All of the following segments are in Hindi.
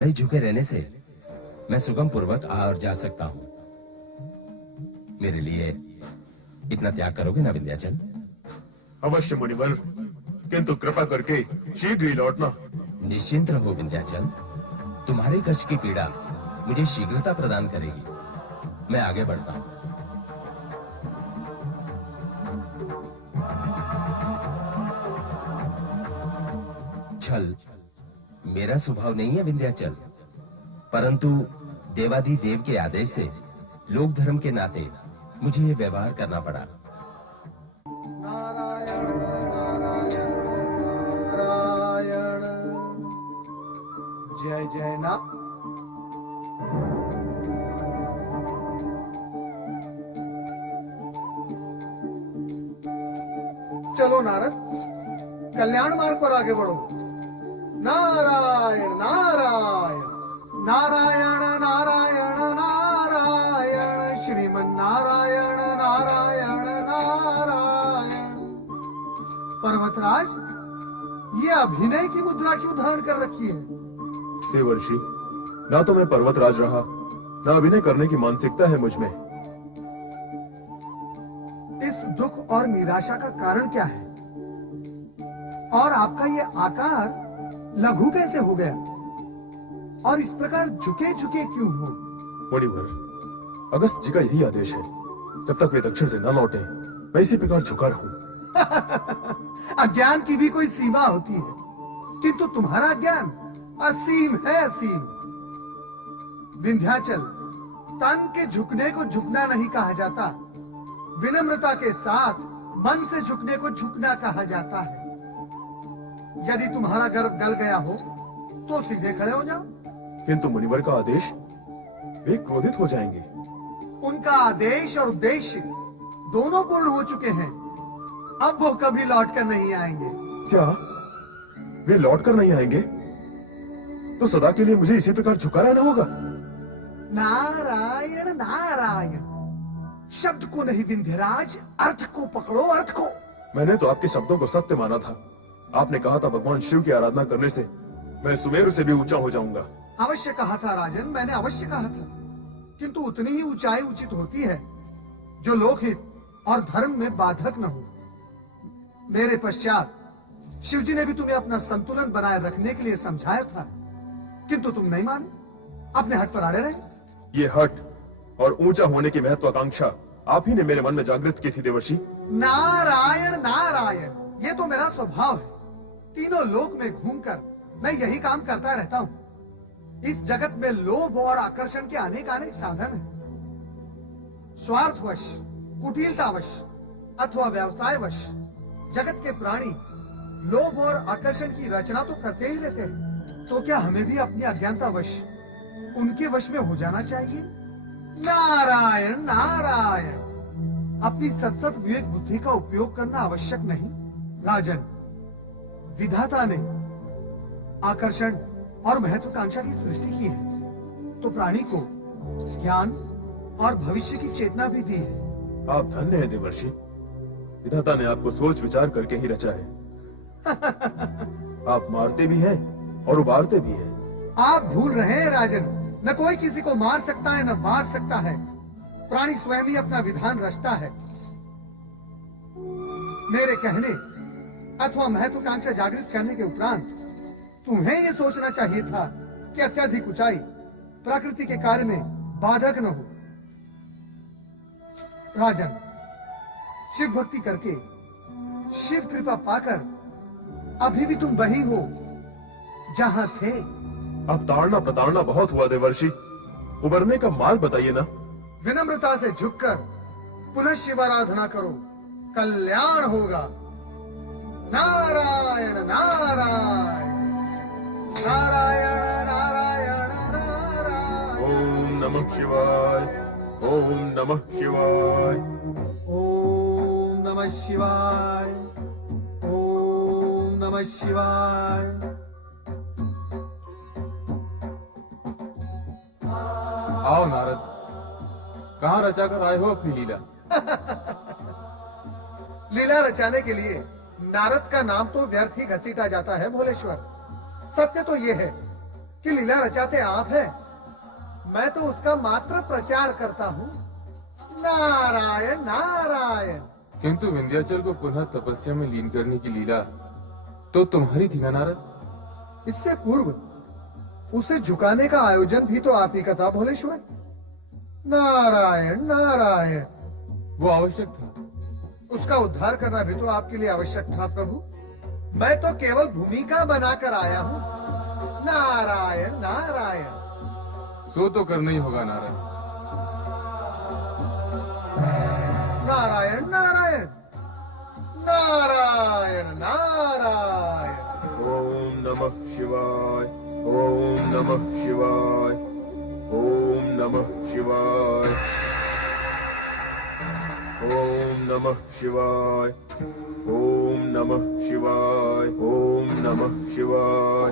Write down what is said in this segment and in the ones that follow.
नहीं झुके रहने से मैं सुगम पूर्वक आ और जा सकता हूँ। मेरे लिए इतना त्याग करोगे ना विंध्याचल? अवश्य मुनिवर, किंतु कृपा करके शीघ्र ही लौटना। निश्चिंत रहो विंध्याचल, तुम्हारे कष्ट की पीड़ा मुझे शीघ्रता प्रदान करेगी। मैं आगे बढ़ता हूँ। छल मेरा स्वभाव नहीं है विंध्याचल, परंतु देवाधिदेव के आदेश से लोक धर्म के नाते मुझे ये व्यवहार करना पड़ा। नारायण नारायण जय जय ना। चलो नारद, कल्याण मार्ग पर आगे बढ़ो। नारायण नारायण नारायण नारायण नारायण श्रीमन नारायण नारायण नारायण। पर्वतराज, ये अभिनय की मुद्रा क्यों धारण कर रखी है? देवर्षि, ना तो मैं पर्वतराज रहा, ना अभिनय करने की मानसिकता है मुझ में। इस दुख और निराशा का कारण क्या है? और आपका ये आकार लघु कैसे हो गया? और इस प्रकार झुके झुके क्यों हो? मुनिवर, अगस्त जी का यही आदेश है, जब तक वे दक्षिण से न लौटे मैं इसी प्रकार झुका रहूं। अज्ञान की भी कोई सीमा होती है, किंतु तुम्हारा ज्ञान असीम है, असीम। विंध्याचल, तन के झुकने को झुकना नहीं कहा जाता, विनम्रता के साथ मन से झुकने को झुकना कहा जाता है। यदि तुम्हारा गर्व गल गया हो तो सीधे खड़े हो जाओ। किंतु मुनिवर का आदेश, वे क्रोधित हो जाएंगे। उनका आदेश और उद्देश्य दोनों पूर्ण हो चुके हैं, अब वो कभी लौट कर नहीं आएंगे। क्या वे लौट कर नहीं आएंगे? तो सदा के लिए मुझे इसी प्रकार झुका रहना होगा। नारायण नारायण, शब्द को नहीं विंध्यराज, अर्थ को पकड़ो, अर्थ को। मैंने तो आपके शब्दों को सत्य माना था। आपने कहा था भगवान शिव की आराधना करने से मैं सुमेरु से भी ऊंचा हो जाऊंगा। अवश्य कहा था राजन, मैंने अवश्य कहा था, किंतु उतनी ही ऊंचाई उचित होती है जो लोकहित और धर्म में बाधक न हो। मेरे पश्चात शिवजी ने भी तुम्हें अपना संतुलन बनाए रखने के लिए समझाया था, किंतु तुम नहीं माने, अपने हट पर अड़े रहे। ये हट और ऊंचा होने की महत्वाकांक्षा आप ही ने मेरे मन में जागृत की थी देवर्षि। नारायण नारायण, ये तो मेरा स्वभाव है। तीनों लोक में घूमकर मैं यही काम करता रहता हूं। इस जगत में लोभ और आकर्षण के अनेक अनेक साधन हैं। स्वार्थवश, कुटिलतावश अथवा व्यवसायवश जगत के प्राणी लोभ और आकर्षण की रचना तो करते ही रहते हैं। तो क्या हमें भी अपनी अज्ञानतावश उनके वश में हो जाना चाहिए? नारायण नारायण, अपनी सतसत विवेक बुद्धि का उपयोग करना आवश्यक नहीं। राजन, विधाता ने आकर्षण और महत्वाकांक्षा की सृष्टि की है, तो प्राणी को ज्ञान और भविष्य की चेतना भी दी है। आप धन्य हैं देवर्षि, विधाता ने आपको सोच विचार करके ही रचा है। आप मारते भी हैं और उबारते भी हैं। आप भूल रहे हैं राजन, न कोई किसी को मार सकता है न मार सकता है। प्राणी स्वयं ही अपना विधान रचता है। मेरे कहने अथवा महत्वाकांक्षा जागृत करने के उपरांत तुम्हें यह सोचना चाहिए था कि अत्यधिक ऊंचाई प्रकृति के कार्य में बाधक न हो। राजन, शिव भक्ति करके शिव कृपा पाकर अभी भी तुम वही हो जहां थे। अब ताड़ना प्रताड़ना बहुत हुआ देवर्षि, उबरने का मार्ग बताइए ना। विनम्रता से झुककर पुनः शिवाराधना करो, कल्याण होगा। नारायण नारायण नारायण नारायण नारायण। ओम नमः शिवाय, ओम नमः शिवाय, ओम नमः शिवाय, ओम नमः शिवाय। आओ नारद, कहाँ रचा कर आए हो अपनी लीला? लीला रचाने के लिए नारद का नाम तो व्यर्थ ही घसीटा जाता है भोलेश्वर। सत्य तो यह है कि लीला रचाते आप हैं। मैं तो उसका मात्र प्रचार करता हूँ। नारायण नारायण। किंतु विंध्याचल को पुनः तपस्या में लीन करने की लीला तो तुम्हारी थी ना नारद? इससे पूर्व उसे झुकाने का आयोजन भी तो आप ही का था भोलेश्वर। नारायण नारायण। वो आवश्यक था। उसका उद्धार करना भी तो आपके लिए आवश्यक था प्रभु। मैं तो केवल भूमिका बनाकर आया हूँ। नारायण नारायण। सो तो करना ही होगा नारद। नारायण नारायण। नारायण नारायण। ओम नमः शिवाय। ओम नमः शिवाय। ओम नमः शिवाय। ओम नमः शिवाय। ओम नमः शिवाय। ओम नमः शिवाय।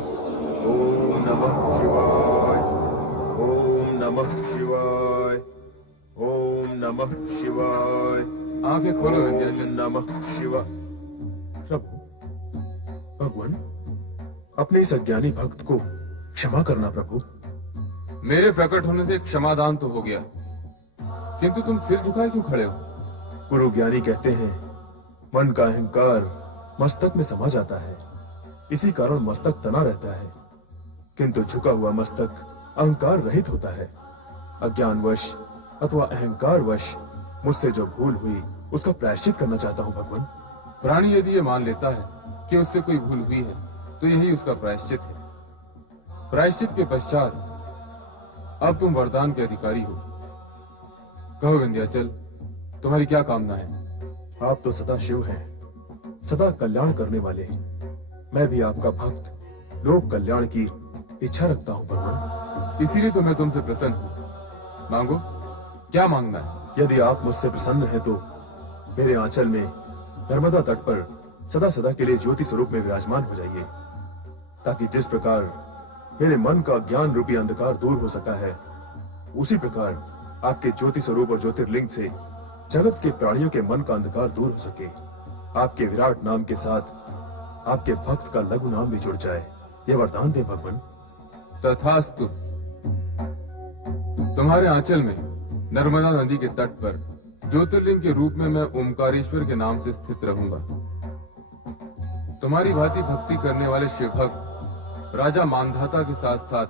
ओम नमः शिवाय। ओम नमः शिवाय। ओम नमः शिवाय। आंखें खोलो विंध्याचल। ओम नमः शिवाय। प्रभु, भगवान, अपने इस अज्ञानी भक्त को क्षमा करना प्रभु। मेरे प्रकट होने से क्षमादान तो हो गया, किंतु तुम सिर झुकाए क्यों खड़े हो? गुरु ज्ञानी कहते हैं मन का अहंकार मस्तक में समा जाता है, इसी कारण मस्तक तना रहता है, किंतु झुका हुआ मस्तक अहंकार रहित होता है। अज्ञानवश अथवा अहंकारवश मुझसे जो भूल हुई उसका प्रायश्चित करना चाहता हूँ भगवान। प्राणी यदि ये मान लेता है कि उससे कोई भूल हुई है तो यही उसका प्रायश्चित है। प्रायश्चित के पश्चात अब तुम वरदान के अधिकारी हो। कहो विंध्याचल, तुम्हारी क्या कामना है? आप तो सदा शिव हैं, सदा कल्याण करने वाले। मैं भी आपका भक्त लोक कल्याण की इच्छा रखता हूँ भगवान। इसीलिए तो मैं तुमसे प्रसन्न हूँ। मांगो, क्या मांगना है? यदि आप मुझसे प्रसन्न हैं तो मेरे आंचल में नर्मदा तट पर सदा सदा के लिए ज्योति स्वरूप में विराजमान हो जाइए, ताकि जिस प्रकार मेरे मन का ज्ञान रूपी अंधकार दूर हो सका है, उसी प्रकार आपके ज्योति स्वरूप और ज्योतिर्लिंग से जगत के प्राणियों के मन का अंधकार दूर हो सके। आपके विराट नाम के साथ आपके भक्त का लघु नाम भी जुड़ जाए, यह वरदान दे भगवान। तथास्तु। तुम्हारे आंचल में नर्मदा नदी के तट पर ज्योतिर्लिंग के रूप में मैं ओमकारेश्वर के नाम से स्थित रहूंगा। तुम्हारी भांति भक्ति करने वाले शिव भक्त राजा मानधाता के साथ साथ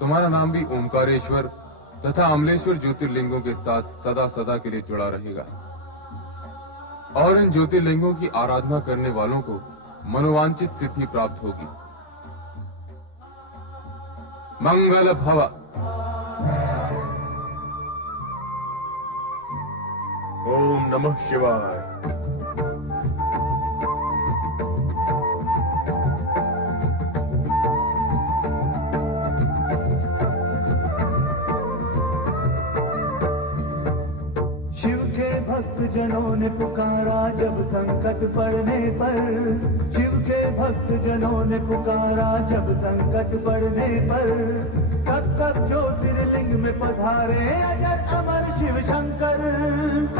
तुम्हारा नाम भी ओमकारेश्वर तथा अमलेश्वर ज्योतिर्लिंगों के साथ सदा सदा के लिए जुड़ा रहेगा। और इन ज्योतिर्लिंगों की आराधना करने वालों को मनोवांछित सिद्धि प्राप्त होगी। मंगल भव। ओम नमः शिवाय। शिव के भक्त जनों ने पुकारा जब संकट पड़ने पर। शिव के भक्त जनों ने पुकारा जब संकट पड़ने पर। तब तब ज्योतिर्लिंग में पधारे अजर अमर शिव शंकर।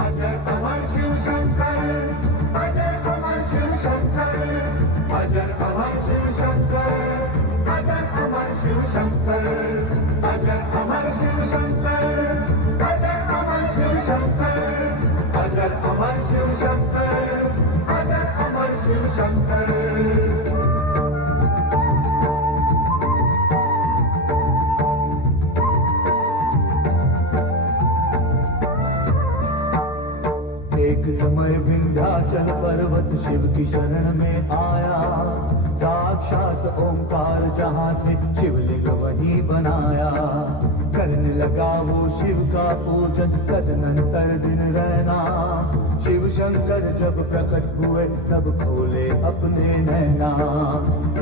अजर अमर शिव शंकर। अजर अमर शिव शंकर। अजर अमर शिव शंकर। अजर अमर शिव शंकर। अजर अमर शिव शंकर। अजर अमर शिव शंकर। अजर अमर शिव शंकर। अजर अमर शिव शंकर। एक समय विंध्याचल पर्वत शिव की शरण में आया। साक्षात ओंकार जहाँ थे शिवलिंग वहीं बनाया। करने लगा वो शिव का पूजन तदनंतर दिन रहना। शिव शंकर जब प्रकट हुए तब खोले अपने नैना।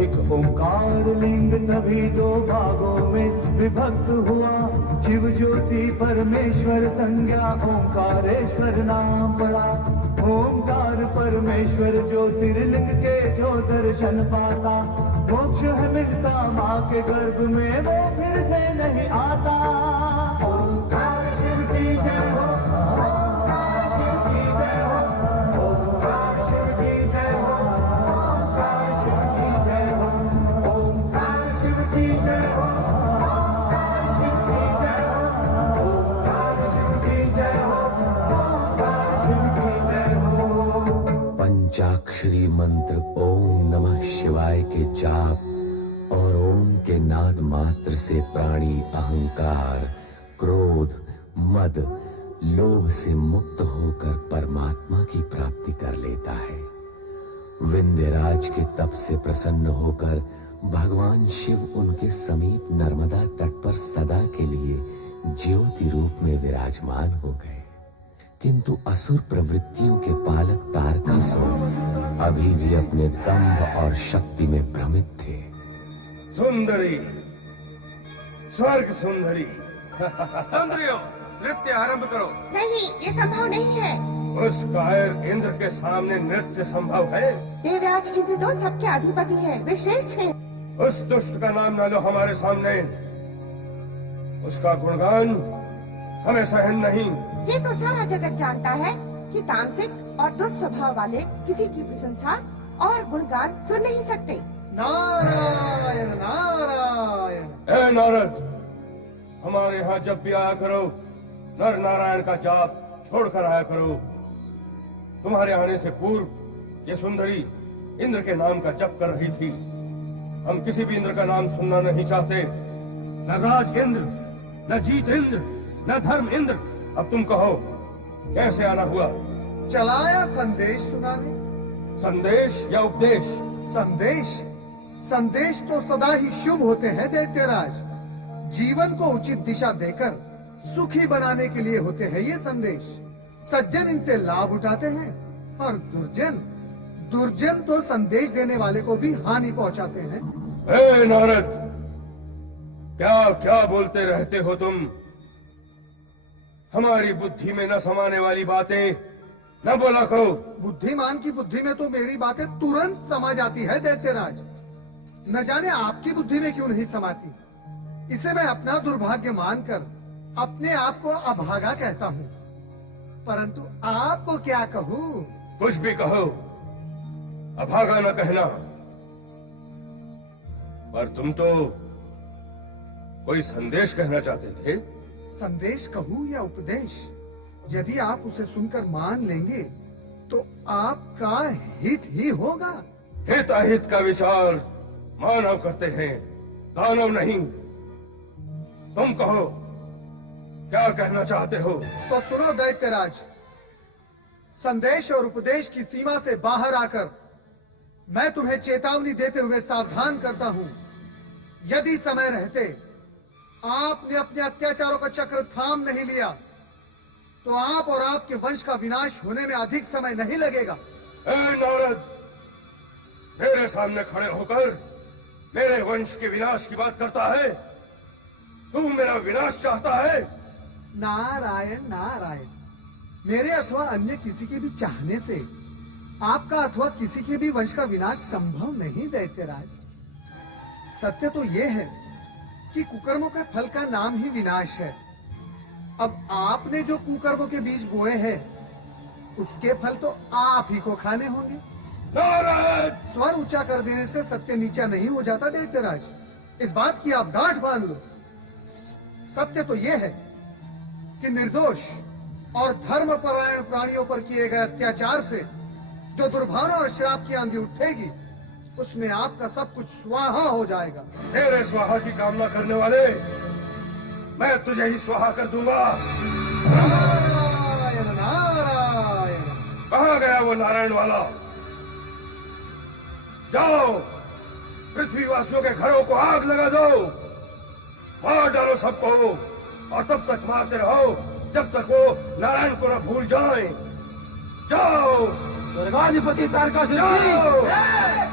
एक ओंकार लिंग तभी दो भागों में विभक्त हुआ। शिव ज्योति परमेश्वर संज्ञा ओंकारेश्वर नाम पड़ा। ओंकार परमेश्वर ज्योतिर्लिंग के जो दर्शन पाता। मोक्ष है मिलता माँ के गर्भ में वो फिर से नहीं आता। ओंकार शिव की जय हो। ओंकार शिव की जय हो। ओंकार शिव की जय हो। ओंकार शिव की जय हो। ओंकार शिव की जय हो। बीजाक्षरी मंत्र ओम नमः शिवाय के जाप और ओम के नाद मात्र से प्राणी अहंकार, क्रोध, मद, लोभ से मुक्त होकर परमात्मा की प्राप्ति कर लेता है। विंध्यराज के तप से प्रसन्न होकर भगवान शिव उनके समीप नर्मदा तट पर सदा के लिए ज्योति रूप में विराजमान हो गए। किंतु असुर प्रवृत्तियों के पालक तारकासुर अभी भी अपने दंभ और शक्ति में भ्रमित थे। सुंदरी, स्वर्ग सुंदरी, सुंदरियों, नृत्य आरंभ करो। नहीं, ये संभव नहीं है। उस कायर इंद्र के सामने नृत्य संभव है? देवराज इंद्र तो सबके अधिपति हैं, वे श्रेष्ठ हैं। उस दुष्ट का नाम न लो हमारे सामने। उसका गुणगान हमें सहन नहीं। ये तो सारा जगत जानता है कि तामसिक और दुष्ट स्वभाव वाले किसी की प्रशंसा और गुणगान सुन नहीं सकते। नारायण नारायण। ए नारद, हमारे यहाँ जब भी आया करो नर नारायण का जाप छोड़कर आया करो। तुम्हारे आने से पूर्व ये सुंदरी इंद्र के नाम का जप कर रही थी। हम किसी भी इंद्र का नाम सुनना नहीं चाहते। न राज इंद्र, न जीत इंद्र, न धर्म इंद्र। अब तुम कहो, कैसे आना हुआ? चलाया संदेश सुनाने। संदेश या उपदेश? संदेश। संदेश तो सदा ही शुभ होते हैं दैत्यराज। जीवन को उचित दिशा देकर सुखी बनाने के लिए होते हैं ये संदेश। सज्जन इनसे लाभ उठाते हैं और दुर्जन तो संदेश देने वाले को भी हानि पहुंचाते हैं। ए नारद, क्या क्या बोलते रहते हो तुम? हमारी बुद्धि में न समाने वाली बातें न बोला करो। बुद्धिमान की बुद्धि में तो मेरी बातें तुरंत समा जाती है दैत्यराज। न जाने आपकी बुद्धि में क्यों नहीं समाती। इसे मैं अपना दुर्भाग्य मानकर अपने आप को अभागा कहता हूँ, परंतु आपको क्या कहूँ? कुछ भी कहो, अभागा न कहना। पर तुम तो कोई संदेश कहना चाहते थे। संदेश कहूँ या उपदेश, यदि आप उसे सुनकर मान लेंगे तो आपका हित ही होगा। हित अहित का विचार मानव करते हैं, दानव नहीं। तुम कहो, क्या कहना चाहते हो? तो सुनो दैत्यराज, संदेश और उपदेश की सीमा से बाहर आकर मैं तुम्हें चेतावनी देते हुए सावधान करता हूं। यदि समय रहते आपने अपने अत्याचारों का चक्र थाम नहीं लिया तो आप और आपके वंश का विनाश होने में अधिक समय नहीं लगेगा। ए नारद, मेरे सामने खड़े होकर मेरे वंश के विनाश की बात करता है? तू मेरा विनाश चाहता है? नारायण नारायण। मेरे अथवा अन्य किसी के भी चाहने से आपका अथवा किसी के भी वंश का विनाश संभव नहीं दैत्यराज। सत्य तो यह है कि कुकर्मों का फल का नाम ही विनाश है। अब आपने जो कुकर्मों के बीज बोए हैं उसके फल तो आप ही को खाने होंगे। नारद! स्वर ऊंचा कर देने से सत्य नीचा नहीं हो जाता दैत्यराज। इस बात की आप गांठ बांध लो। सत्य तो यह है कि निर्दोष और धर्मपरायण प्राणियों पर किए गए अत्याचार से जो दुर्भावना और श्राप की आंधी उठेगी उसमें आपका सब कुछ स्वाहा हो जाएगा। मेरे स्वाहा की कामना करने वाले, मैं तुझे ही स्वाहा कर दूंगा। नारायण नारायण। कहाँ गया वो नारायण वाला? जाओ, पृथ्वीवासियों के घरों को आग लगा दो, मार डालो सबको और तब तक मारते रहो जब तक वो नारायण को न भूल जाएं। जाओ स्वर्गाधिपति तारकासुर जाओ।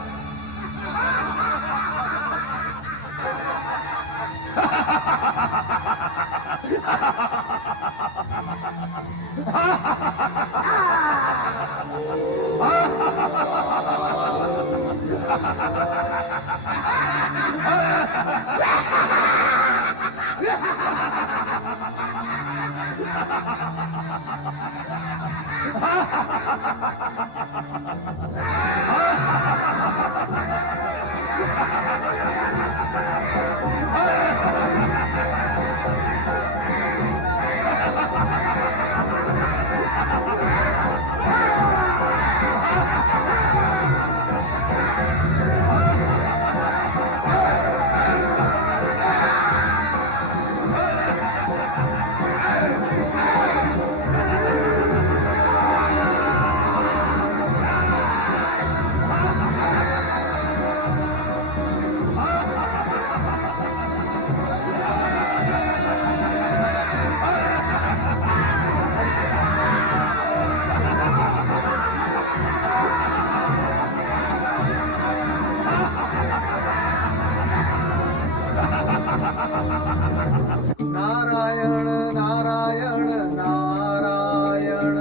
नारायण नारायण नारायण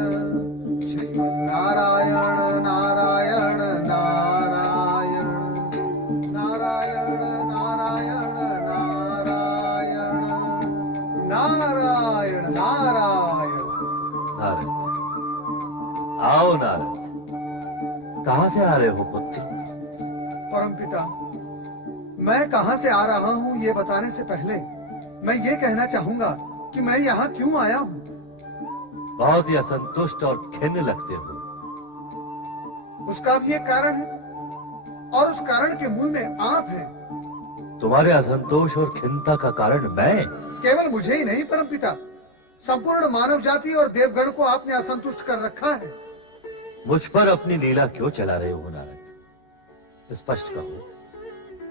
श्रीमन्नारायण नारायण नारायण नारायण नारायण नारायण नारायण नारायण। नारद, आओ नारद, कहां से आ रहे हो पुत्र? परमपिता, मैं कहां से आ रहा हूं ये बताने से पहले मैं ये कहना चाहूंगा कि मैं यहाँ क्यों आया हूँ। बहुत ही असंतुष्ट और खिन्न लगते हो। उसका भी एक कारण है और उस कारण के मूल में आप हैं। तुम्हारे असंतोष और खिन्नता का कारण मैं? केवल मुझे ही नहीं परमपिता, संपूर्ण मानव जाति और देवगण को आपने असंतुष्ट कर रखा है। मुझ पर अपनी लीला क्यों चला रहे हो नारद? स्पष्ट कहो,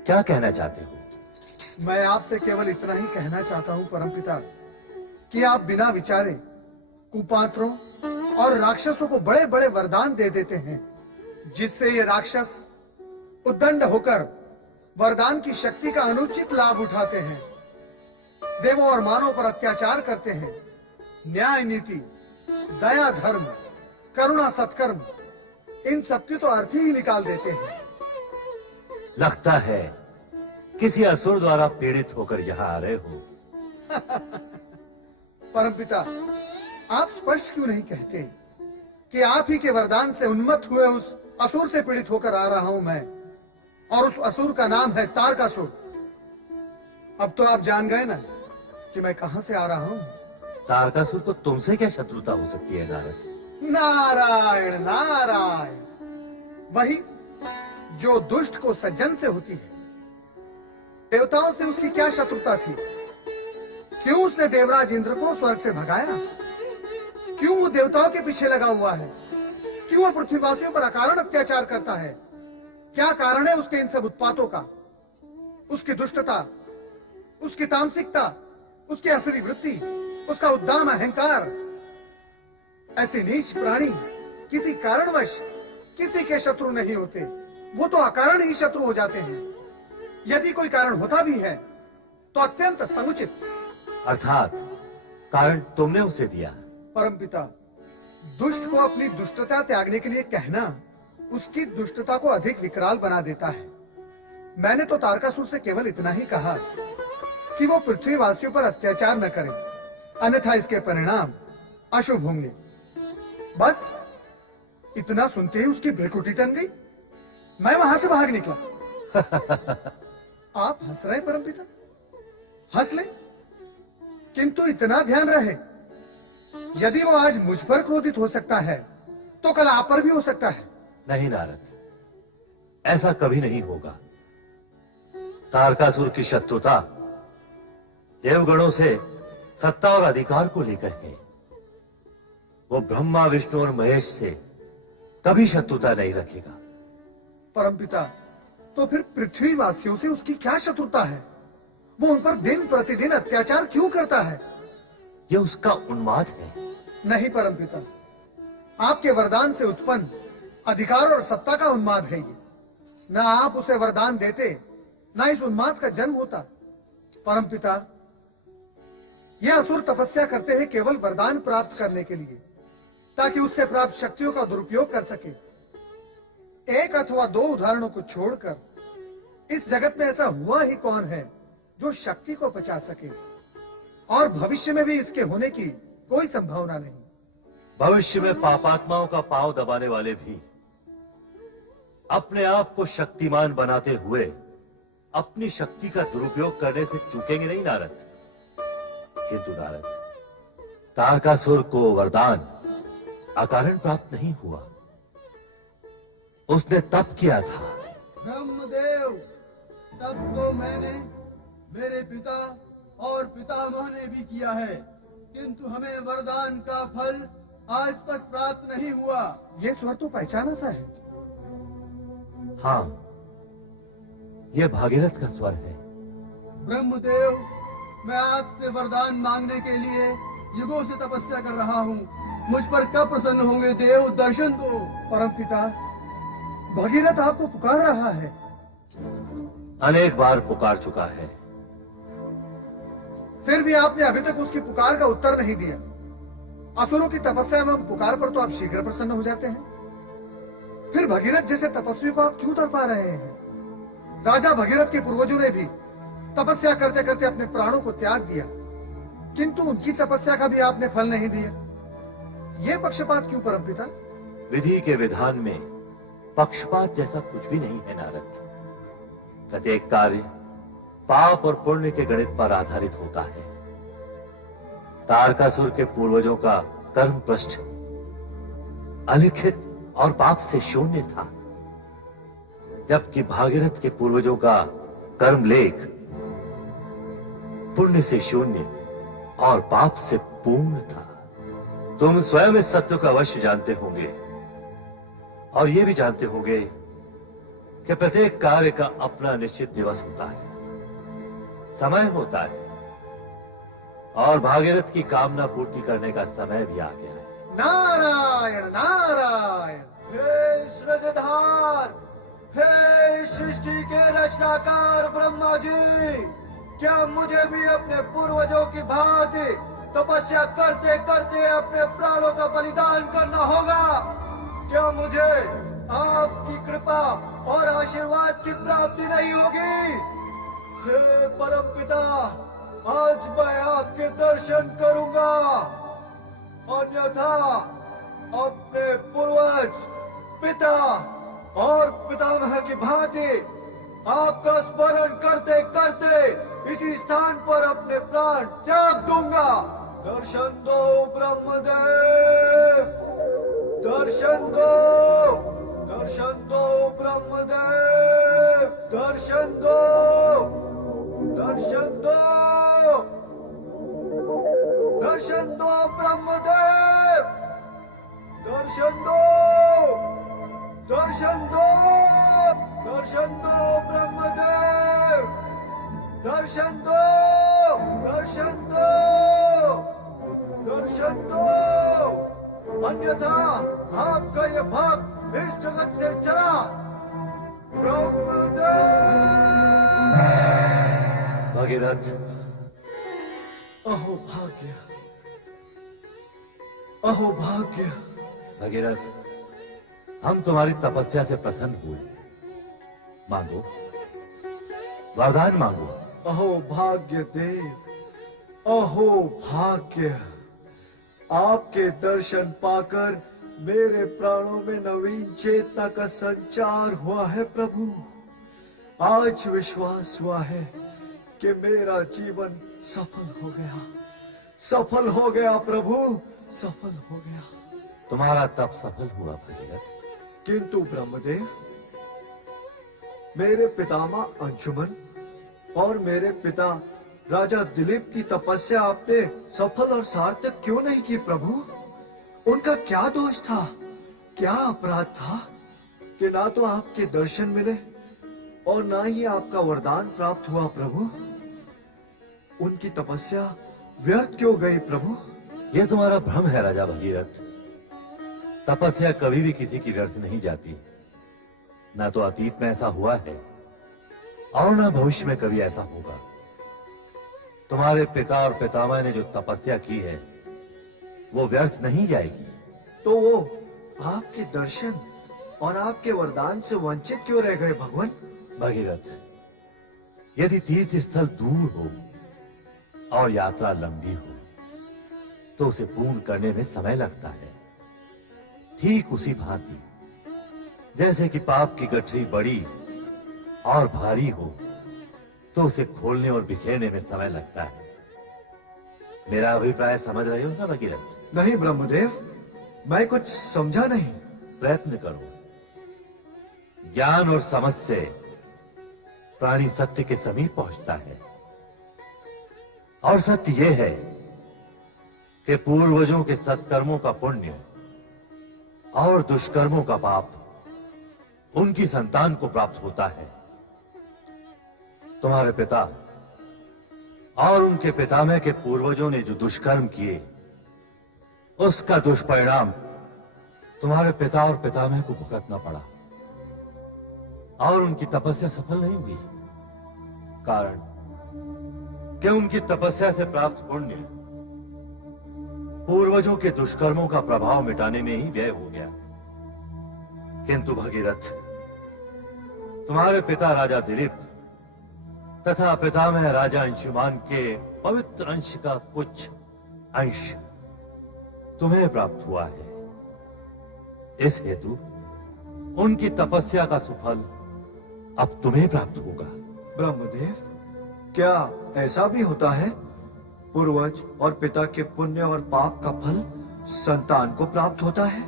क्या कहना चाहते हो? मैं आपसे केवल इतना ही कहना चाहता हूँ परमपिता कि आप बिना विचारे कुपात्रों और राक्षसों को बड़े बड़े वरदान दे देते हैं, जिससे ये राक्षस उद्दंड होकर वरदान की शक्ति का अनुचित लाभ उठाते हैं, देवों और मानवों पर अत्याचार करते हैं, न्याय नीति, दया धर्म, करुणा सत्कर्म, इन सबके तो अर्थ ही निकाल देते हैं। लगता है किसी असुर द्वारा पीड़ित होकर यहाँ आ रहे हो। परमपिता, आप स्पष्ट क्यों नहीं कहते कि आप ही के वरदान से उन्मत्त हुए उस असुर से पीड़ित होकर आ रहा हूं मैं, और उस असुर का नाम है तारकासुर। अब तो आप जान गए ना कि मैं कहां से आ रहा हूं। तारकासुर को तुमसे क्या शत्रुता हो सकती है नारद? नारायण नारायण, वही जो दुष्ट को सज्जन से होती है। देवताओं से उसकी क्या शत्रुता थी? क्यों उसने देवराज इंद्र को स्वर्ग से भगाया? क्यों वो देवताओं के पीछे लगा हुआ है? क्यों वो पृथ्वीवासियों पर अकारण अत्याचार करता है? क्या कारण है उसके इन सब उत्पातों का? उसकी दुष्टता, उसकी तामसिकता, उसकी असली वृत्ति, उसका उद्दाम अहंकार। ऐसे नीच प्राणी किसी कारणवश किसी के शत्रु नहीं होते, वो तो अकारण ही शत्रु हो जाते हैं। यदि कोई कारण होता भी है तो अत्यंत समुचित। अर्थात कारण तुमने उसे दिया। परमपिता, दुष्ट को अपनी दुष्टता त्यागने के लिए कहना उसकी दुष्टता को अधिक विकराल बना देता है। मैंने तो तारकासुर से केवल इतना ही कहा कि वो पृथ्वीवासियों पर अत्याचार न करें, अन्यथा इसके परिणाम अशुभ होंगे। बस इतना सुनते ही उसकी भ्रिकुटी तन गई। मैं वहां से भाग निकला। आप हंस रहे परमपिता? हंस ले, किंतु इतना ध्यान रहे, यदि वो आज मुझ पर क्रोधित हो सकता है तो कल आप पर भी हो सकता है। नहीं नारद, ऐसा कभी नहीं होगा। तारकासुर की शत्रुता देवगणों से सत्ता और अधिकार को लेकर है। वो ब्रह्मा, विष्णु और महेश से कभी शत्रुता नहीं रखेगा। परमपिता, तो फिर पृथ्वीवासियों से उसकी क्या शत्रुता है? वो उन पर दिन प्रतिदिन अत्याचार क्यों करता है? ये उसका उन्माद है। नहीं परमपिता, आपके वरदान से उत्पन्न अधिकार और सत्ता का उन्माद है ये। न आप उसे वरदान देते, न इस उन्माद का जन्म होता। परमपिता, यह असुर तपस्या करते हैं केवल वरदान प्राप्त करने के लिए, ताकि उससे प्राप्त शक्तियों का दुरुपयोग कर सके। एक अथवा दो उदाहरणों को छोड़कर इस जगत में ऐसा हुआ ही कौन है जो शक्ति को पचा सके, और भविष्य में भी इसके होने की कोई संभावना नहीं। भविष्य में पापात्माओं का पांव दबाने वाले भी अपने आप को शक्तिमान बनाते हुए अपनी शक्ति का दुरुपयोग करने से चूकेंगे नहीं नारद। किंतु नारद, तारकासुर को वरदान अकारण प्राप्त नहीं हुआ। उसने तप किया था। ब्रह्मदेव, तब तो मैंने, मेरे पिता और पितामह ने भी किया है, किंतु हमें वरदान का फल आज तक प्राप्त नहीं हुआ। ये स्वर तो पहचाना सा है। हाँ, यह भागीरथ का स्वर है। ब्रह्मदेव, मैं आपसे वरदान मांगने के लिए युगों से तपस्या कर रहा हूँ। मुझ पर कब प्रसन्न होंगे देव? दर्शन दो। परमपिता, भगीरथ आपको पुकार रहा है। अनेक बार पुकार चुका है। फिर भी आपने अभी तक उसकी पुकार का उत्तर नहीं दिया। असुरों की तपस्या एवं पुकार पर तो आप शीघ्र प्रसन्न हो जाते हैं, फिर भगीरथ जैसे तपस्वी को आप क्यों तड़पा रहे हैं? राजा भगीरथ के पूर्वजों ने भी तपस्या करते करते अपने प्राणों को त्याग दिया, किंतु उनकी तपस्या का भी आपने फल नहीं दिया। ये पक्षपात क्यों परमपिता? विधि के विधान में पक्षपात जैसा कुछ भी नहीं है नारद। प्रत्येक कार्य पाप और पुण्य के गणित पर आधारित होता है। तारकासुर के पूर्वजों का कर्म पृष्ठ अलिखित और पाप से शून्य था, जबकि भागीरथ के पूर्वजों का कर्म लेख पुण्य से शून्य और पाप से पूर्ण था। तुम स्वयं इस सत्य का अवश्य जानते होंगे और यह भी जानते होंगे कि प्रत्येक कार्य का अपना निश्चित दिवस होता है, समय होता है, और भागीरथ की कामना पूर्ति करने का समय भी आ गया है। नारायण नारायण। हे सृजधार, हे सृष्टि के रचनाकार ब्रह्मा जी, क्या मुझे भी अपने पूर्वजों की भांति तपस्या करते करते अपने प्राणों का बलिदान करना होगा? क्या मुझे आपकी कृपा और आशीर्वाद की प्राप्ति नहीं होगी? हे परमपिता, आज मैं आपके दर्शन करूंगा, अन्यथा अपने पूर्वज, पिता और पितामह की भांति आपका स्मरण करते करते इसी स्थान पर अपने प्राण त्याग दूंगा। दर्शन दो ब्रह्मदेव, दर्शन दो, दर्शन दो ब्रह्मदेव, दर्शन दो, दर्शन दो, दर्शन दो ब्रह्मदेव, दर्शन दो, दर्शन दो, दर्शन दो ब्रह्मदेव, दर्शन दो, दर्शन दो, दर्शन दो, अन्यथा आपका ये भक्त इस जगत से चला। ब्रह्मदेव। भगीरथ, अहो भाग्य, अहो भाग्य। भगीरथ, हम तुम्हारी तपस्या से प्रसन्न हुए। मांगो, वरदान मांगो। अहो भाग्य देव, अहो भाग्य। आपके दर्शन पाकर मेरे प्राणों में नवीन चेतना का संचार हुआ है प्रभु। आज विश्वास हुआ है कि मेरा जीवन सफल हो गया, सफल हो गया प्रभु, सफल हो गया। तुम्हारा तप सफल हुआ भगीरथ, किंतु ब्रह्मदेव, मेरे पितामह अंशुमन और मेरे पिता राजा दिलीप की तपस्या आपने सफल और सार्थक क्यों नहीं की प्रभु? उनका क्या दोष था, क्या अपराध था कि ना तो आपके दर्शन मिले और ना ही आपका वरदान प्राप्त हुआ प्रभु? उनकी तपस्या व्यर्थ क्यों गई प्रभु? यह तुम्हारा भ्रम है राजा भगीरथ। तपस्या कभी भी किसी की व्यर्थ नहीं जाती। ना तो अतीत में ऐसा हुआ है और ना भविष्य में कभी ऐसा होगा। तुम्हारे पिता और पितामह ने जो तपस्या की है वो व्यर्थ नहीं जाएगी। तो वो आपके दर्शन और आपके वरदान से वंचित क्यों रह गए भगवान? भगीरथ, यदि तीर्थ स्थल दूर हो और यात्रा लंबी हो तो उसे पूर्ण करने में समय लगता है। ठीक उसी भांति जैसे कि पाप की गठरी बड़ी और भारी हो तो उसे खोलने और बिखेरने में समय लगता है। मेरा अभिप्राय समझ रहे हो ना भगीरथ? नहीं ब्रह्मदेव, मैं कुछ समझा नहीं। प्रयत्न करो। ज्ञान और समझ से प्राणी सत्य के समीप पहुंचता है, और सत्य यह है कि पूर्वजों के सत्कर्मों का पुण्य और दुष्कर्मों का पाप उनकी संतान को प्राप्त होता है। तुम्हारे पिता और उनके पितामह के पूर्वजों ने जो दुष्कर्म किए उसका दुष्परिणाम तुम्हारे पिता और पितामह को भुगतना पड़ा और उनकी तपस्या सफल नहीं हुई। कारण कि उनकी तपस्या से प्राप्त पुण्य पूर्वजों के दुष्कर्मों का प्रभाव मिटाने में ही व्यय हो गया। किंतु भगीरथ, तुम्हारे पिता राजा दिलीप तथा पितामह राजा अंशुमान के पवित्र अंश का कुछ अंश तुम्हें प्राप्त हुआ है। इस हेतु उनकी तपस्या का सुफल अब तुम्हें प्राप्त होगा। ब्रह्मदेव, क्या ऐसा भी होता है? पूर्वज और पिता के पुण्य और पाप का फल संतान को प्राप्त होता है?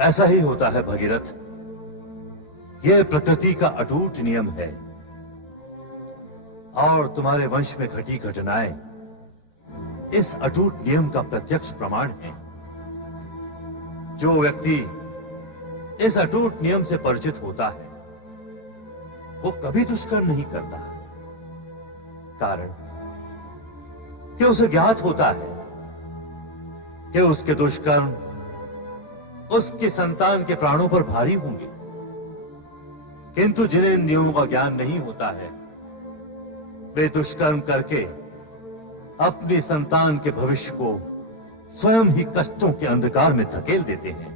ऐसा ही होता है भगीरथ। यह प्रकृति का अटूट नियम है और तुम्हारे वंश में घटी घटनाएं इस अटूट नियम का प्रत्यक्ष प्रमाण है। जो व्यक्ति इस अटूट नियम से परिचित होता है वो कभी दुष्कर्म नहीं करता, कारण कि उसे ज्ञात होता है कि उसके दुष्कर्म उसकी संतान के प्राणों पर भारी होंगे। किंतु जिन्हें नियमों का ज्ञान नहीं होता है वे दुष्कर्म करके अपनी संतान के भविष्य को स्वयं ही कष्टों के अंधकार में धकेल देते हैं।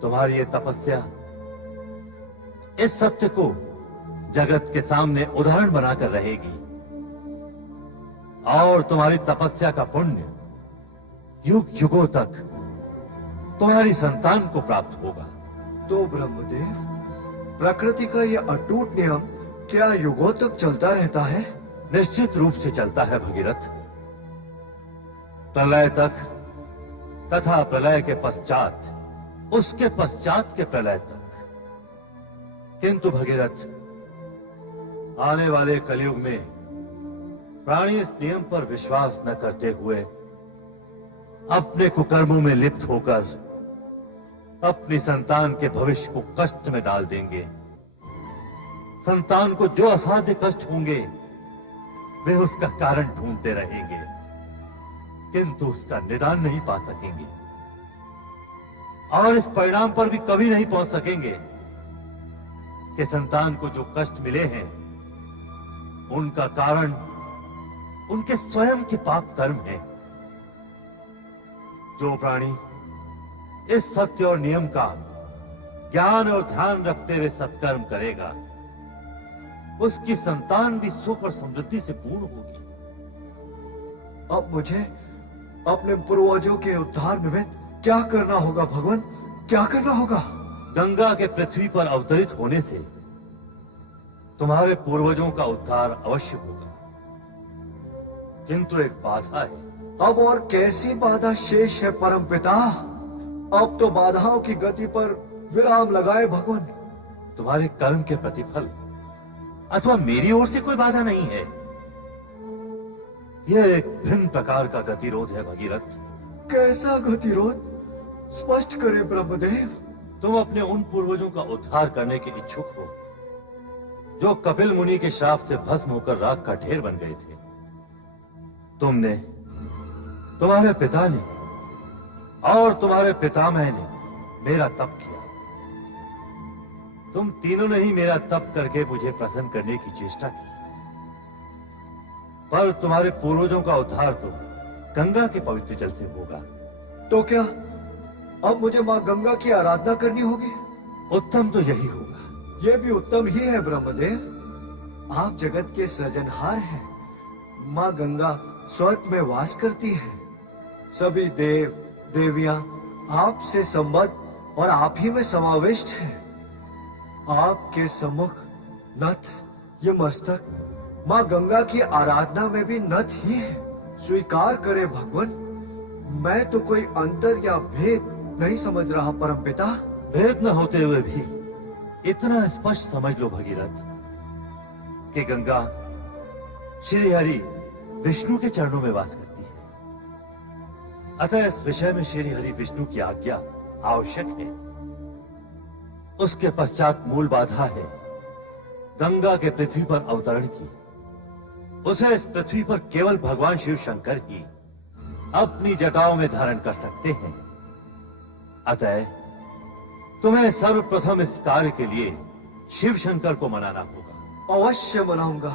तुम्हारी ये तपस्या इस सत्य को जगत के सामने उदाहरण बनाकर रहेगी और तुम्हारी तपस्या का पुण्य युग युगों तक तुम्हारी संतान को प्राप्त होगा। तो ब्रह्मदेव, प्रकृति का यह अटूट नियम क्या युगों तक चलता रहता है? निश्चित रूप से चलता है भगीरथ, प्रलय तक तथा प्रलय के पश्चात, उसके पश्चात के प्रलय तक। किंतु भगीरथ, आने वाले कलयुग में प्राणी इस नियम पर विश्वास न करते हुए अपने कुकर्मों में लिप्त होकर अपनी संतान के भविष्य को कष्ट में डाल देंगे। संतान को जो असाध्य कष्ट होंगे वे उसका कारण ढूंढते रहेंगे, किंतु उसका निदान नहीं पा सकेंगे और इस परिणाम पर भी कभी नहीं पहुंच सकेंगे कि संतान को जो कष्ट मिले हैं उनका कारण उनके स्वयं के पाप कर्म हैं। जो प्राणी इस सत्य और नियम का ज्ञान और ध्यान रखते हुए सत्कर्म करेगा उसकी संतान भी सुख और समृद्धि से पूर्ण होगी। अब मुझे अपने पूर्वजों के उद्धार निमित्त क्या करना होगा भगवान? क्या करना होगा? गंगा के पृथ्वी पर अवतरित होने से तुम्हारे पूर्वजों का उद्धार अवश्य होगा, किंतु एक बाधा है। अब और कैसी बाधा शेष है परमपिता? अब तो बाधाओं की गति पर विराम लगाए भगवान। तुम्हारे कर्म के प्रतिफल अथवा मेरी ओर से कोई बाधा नहीं है। यह एक भिन्न प्रकार का गतिरोध है भगीरथ। कैसा गतिरोध? स्पष्ट करे ब्रह्मदेव। तुम अपने उन पूर्वजों का उद्धार करने के इच्छुक हो जो कपिल मुनि के श्राप से भस्म होकर राख का ढेर बन गए थे। तुमने, तुम्हारे पिता ने और तुम्हारे पितामह ने मेरा तप किया। तुम तीनों ने ही मेरा तप करके मुझे प्रसन्न करने की चेष्टा की, पर तुम्हारे पूर्वजों का उद्धार तो गंगा के पवित्र जल से होगा। तो क्या अब मुझे माँ गंगा की आराधना करनी होगी? उत्तम तो यही होगा। यह भी उत्तम ही है ब्रह्मदेव। आप जगत के सृजनहार हैं। माँ गंगा स्वर्ग में वास करती है। सभी देव देवियां आपसे संबद्ध और आप ही में समाविष्ट हैं। आपके सम्मुख नथ, ये मस्तक माँ गंगा की आराधना में भी नथ ही है। स्वीकार करे भगवान, मैं तो कोई अंतर या भेद नहीं समझ रहा परमपिता। भेद न होते हुए भी इतना स्पष्ट समझ लो भगीरथ कि गंगा श्री हरि विष्णु के चरणों में वास करती है। अतः इस विषय में श्री हरि विष्णु की आज्ञा आवश्यक है। उसके पश्चात मूल बाधा है गंगा के पृथ्वी पर अवतरण की। उसे इस पृथ्वी पर केवल भगवान शिव शंकर ही अपनी जटाओं में धारण कर सकते हैं। अतः तुम्हें सर्वप्रथम इस कार्य के लिए शिव शंकर को मनाना होगा। अवश्य मनाऊंगा।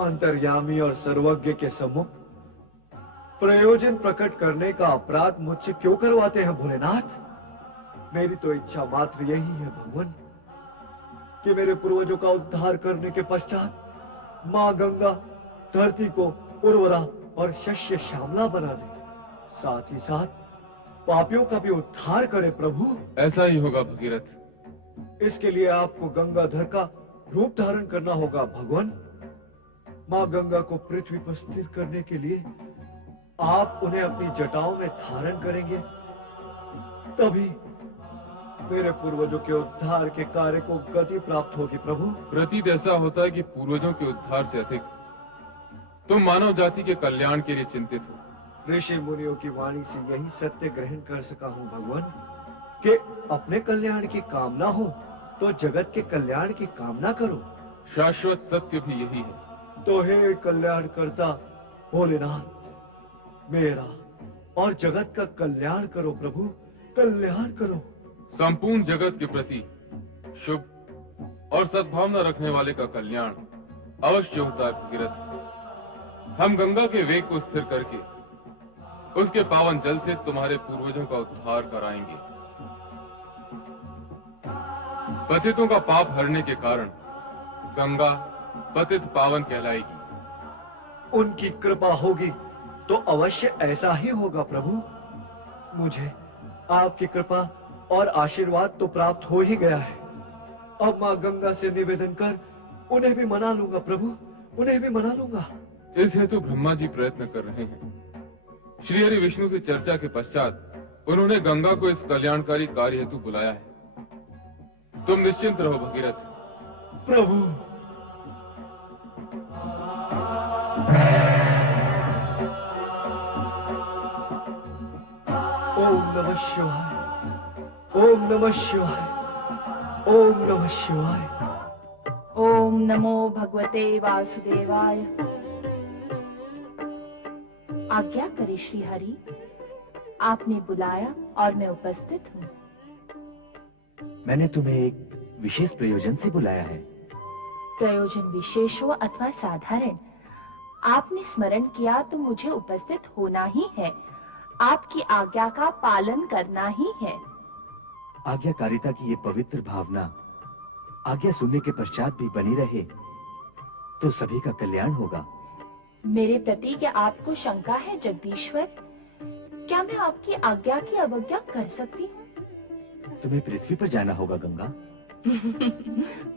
अंतर्यामी और सर्वज्ञ के सम्मुख प्रयोजन प्रकट करने का अपराध मुझसे क्यों करवाते हैं भोलेनाथ? मेरी तो इच्छा मात्र यही है भगवान कि मेरे पूर्वजों का उद्धार करने के पश्चात माँ गंगा धरती को उर्वरा और शस्य श्यामला बना दे, साथ ही साथ पापियों का भी उद्धार करे प्रभु। ऐसा ही होगा भगीरथ। इसके लिए आपको गंगाधर का रूप धारण करना होगा भगवान। माँ गंगा को पृथ्वी पर स्थिर करने के लिए आप उन्हें अपनी जटाओं में धारण करेंगे, तभी मेरे पूर्वजों के उद्धार के कार्य को गति प्राप्त होगी प्रभु। प्रतीत ऐसा होता है कि पूर्वजों के उद्धार से अधिक तुम मानव जाति के कल्याण के लिए चिंतित हो। ऋषि मुनियों की वाणी से यही सत्य ग्रहण कर सका हूँ भगवान कि अपने कल्याण की कामना हो तो जगत के कल्याण की कामना करो। शाश्वत सत्य भी यही है। तो हे कल्याण करता भोलेनाथ, मेरा और जगत का कल्याण करो प्रभु, कल्याण करो। संपूर्ण जगत के प्रति शुभ और सद्भावना रखने वाले का कल्याण अवश्य होता है भगीरथ। हम गंगा के वेग को स्थिर करके उसके पावन जल से तुम्हारे पूर्वजों का उद्धार कराएंगे। पतितों का पाप हरने के कारण गंगा पतित पावन कहलाएगी। उनकी कृपा होगी तो अवश्य ऐसा ही होगा प्रभु। मुझे आपकी कृपा और आशीर्वाद तो प्राप्त हो ही गया है। अब माँ गंगा से निवेदन कर उन्हें भी मना लूंगा प्रभु, उन्हें भी मना लूंगा। इस हेतु ब्रह्मा जी प्रयत्न कर रहे हैं। श्री हरि विष्णु से चर्चा के पश्चात उन्होंने गंगा को इस कल्याणकारी कार्य हेतु बुलाया है। तुम निश्चिंत रहो भगीरथ। प्रभु ओम नमः शिवाय, ओम नमः शिवाय, ओम नमः शिवाय। ओम नमो भगवते वासुदेवाय। आज्ञा करे श्री हरि, आपने बुलाया और मैं उपस्थित हूँ। मैंने तुम्हें एक विशेष प्रयोजन से बुलाया है। प्रयोजन विशेष हो अथवा साधारण, आपने स्मरण किया तो मुझे उपस्थित होना ही है। आपकी आज्ञा का पालन करना ही है। आज्ञाकारिता की ये पवित्र भावना आज्ञा सुनने के पश्चात भी बनी रहे तो सभी का कल्याण होगा। मेरे प्रति क्या आपको शंका है जगदीश्वर? क्या मैं आपकी आज्ञा की अवज्ञा कर सकती हूँ? तुम्हें पृथ्वी पर जाना होगा गंगा।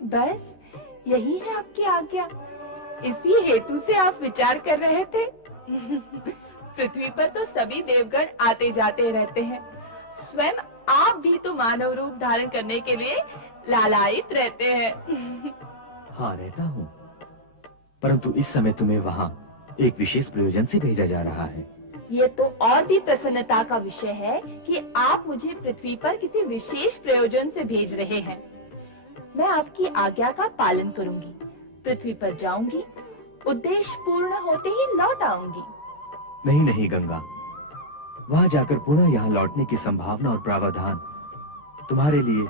बस यही है आपकी आज्ञा? इसी हेतु से आप विचार कर रहे थे? पृथ्वी पर तो सभी देवगण आते जाते रहते हैं, स्वयं आप भी तो मानव रूप धारण करने के लिए लालायित रहते हैं। हाँ रहता हूँ, परंतु इस समय तुम्हें वहाँ एक विशेष प्रयोजन से भेजा जा रहा है। ये तो और भी प्रसन्नता का विषय है कि आप मुझे पृथ्वी पर किसी विशेष प्रयोजन से भेज रहे हैं। मैं आपकी आज्ञा का पालन करूंगी, पृथ्वी पर जाऊंगी, उद्देश्य पूर्ण होते ही लौट आऊंगी। नहीं नहीं गंगा, वहाँ जाकर पुनः यहाँ लौटने की संभावना और प्रावधान तुम्हारे लिए